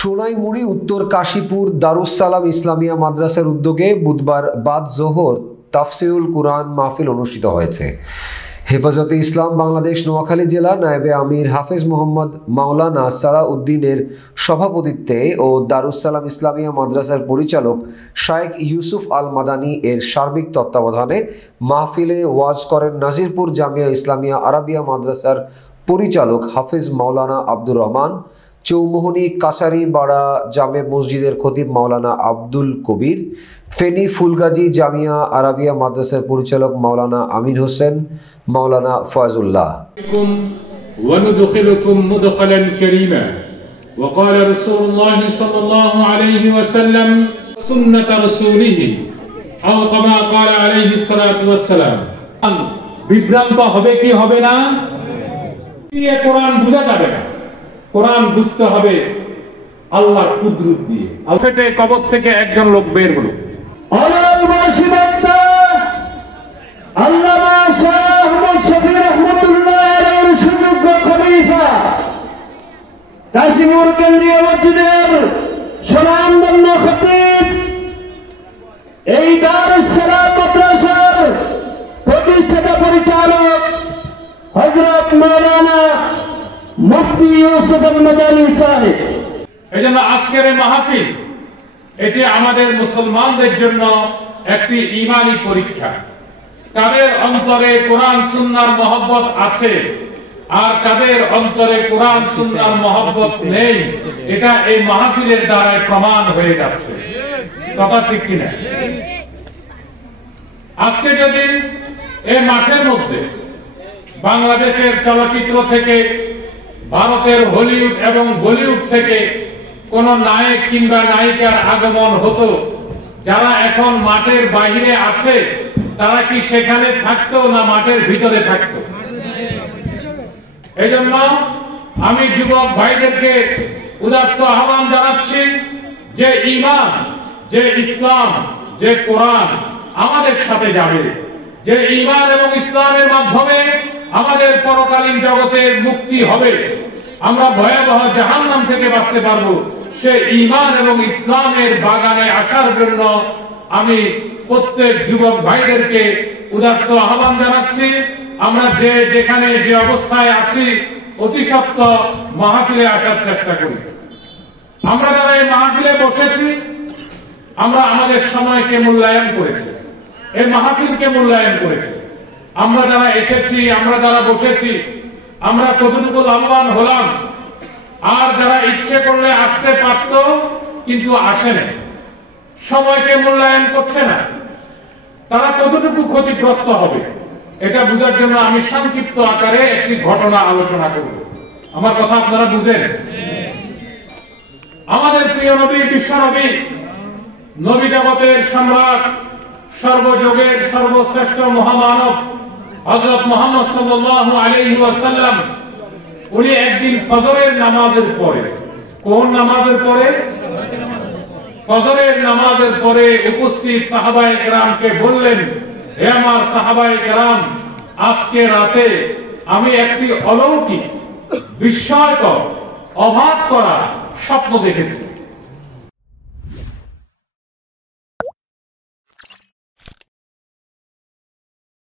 সোনাইমুড়ি উত্তর কাশীপুর দারুস সালাম ইসলামিয়া মাদ্রাসার উদ্যোগে বুধবার বাদ জোহর তাফসিরুল কুরআন মাহফিল অনুষ্ঠিত হয়েছে। হেফাজতে ইসলাম বাংলাদেশ নোয়াখালী জেলা নায়েবে আমির হাফেজ মোহাম্মদ মাওলানা সালাউদ্দিনের সভাপতিত্বে ও দারুস সালাম ইসলামিয়া মাদ্রাসার পরিচালক শায়েখ ইউসুফ আল মাদানী এর সার্বিক তত্ত্বাবধানে মাহফিলে ওয়াজ করেন নাজিরপুর জামিয়া ইসলামিয়া আরাবিয়া মাদ্রাসার পরিচালক হাফেজ মাওলানা আব্দুর রহমান, চৌমোহনী কাছারিপাড়া জামে মসজিদের খতিব মাওলানা আব্দুল কবির, ফেনী ফুলগাজী জামিয়া আরাবিয়া মাদ্রাসার পরিচালক মাওলানা আমিন হোসেন, মাওলানা ফয়জুল্লাহ। وندخلكم مدخلا كريما وقال رسول الله صلى الله عليه وسلم سنة رسوله أو كما قال عليه الصلاة والسلام। বিভ্রান্ত হবে কি হবে না? এই কোরআন বুঝা যাবে না। কোরআন বুঝতে হবে আল্লাহর কুদরত দিয়ে। আলফেটে কবর থেকে একজন লোক বের হলো। আল্লামা শাহ আহমদ শফি রহমাতুল্লাহ আলাইহির সুযোগ্য খলিফা কাশীপুর কেন্দ্রীয় মসজিদের সুনামধন্য খতিব, এই দারুস সালাম মাদ্রাসার প্রতিষ্ঠাতা পরিচালক হযরত মাওলানা মুফতি ইউসুফ আল মাদানী সাহেব। এজন্য আজকের এই মাহফিল এটি আমাদের মুসলমানদের জন্য একটি ঈমানী পরীক্ষা। কাদের অন্তরে কোরআন সুন্নাহর মহব্বত আছে আর কাদের অন্তরে কোরআন সুন্নাহর মহব্বত নেই, এটা এই মাহফিলের দ্বারা প্রমাণ হয়ে যাচ্ছে। কথা ঠিক কিনা? আজকে যদি এই মাঠের মধ্যে বাংলাদেশের চলচ্চিত্র থেকে, ভারতের হলিউড এবং বলিউড থেকে কোন নায়ক কিংবা নায়িকার আগমন হতো, যারা এখন মাঠের বাইরে আছে তারা কি সেখানে থাকতো না মাঠের ভিতরে থাকতো? এই জন্য আমি যুবক ভাইদেরকে উদাত্ত আহ্বান জানাচ্ছি যে ঈমান, যে ইসলাম, যে কোরআন আমাদের সাথে যাবে, যে ঈমান এবং ইসলামের মাধ্যমে আমাদের পরকালীন জগতের মুক্তি হবে, আমরা ভয়াবহ জাহান্নাম থেকে বাঁচতে পারবো, সে ঈমান এবং ইসলামের বাগানে আসার জন্য আমি প্রত্যেক যুবক ভাইদেরকে উদাত্ত আহ্বান জানাচ্ছি। আমরা যে যেখানে যে অবস্থায় আছি অতি সত্ত্বর মাহফিলে আসার চেষ্টা করি। আমরা যারা এই মাহফিলে বসেছি, আমরা আমাদের সময়কে মূল্যায়ন করেছি, এই মাহফিলকে মূল্যায়ন করেছি। আমরা যারা এসেছি, আমরা যারা বসেছি, আমরা কতটুকু লাভবান হলাম, আর যারা ইচ্ছে করলে আসতে পারত কিন্তু আসে না, সময়কে মূল্যায়ন করছে না, তারা কতটুকু ক্ষতিগ্রস্ত হবে, এটা বোঝার জন্য আমি সংক্ষিপ্ত আকারে একটি ঘটনা আলোচনা করব। আমার কথা আপনারা বুঝেন? আমাদের প্রিয় নবী, বিশ্ব নবী, নবী জগতের সম্রাট, সর্বযুগের সর্বশ্রেষ্ঠ মহামানব হযরত মুহাম্মদ সাল্লাল্লাহু আলাইহি ওয়াসাল্লাম, উনি একদিন ফজরের নামাজের পরে, কোন নামাজের পরে? ফজরের নামাজের পরে উপস্থিত সাহাবায়ে কেরামকে বললেন, হে আমার সাহাবায়ে কেরাম, আজকে রাতে আমি একটি অলৌকিক, বিস্ময়কর, অবাক করা স্বপ্ন দেখেছি।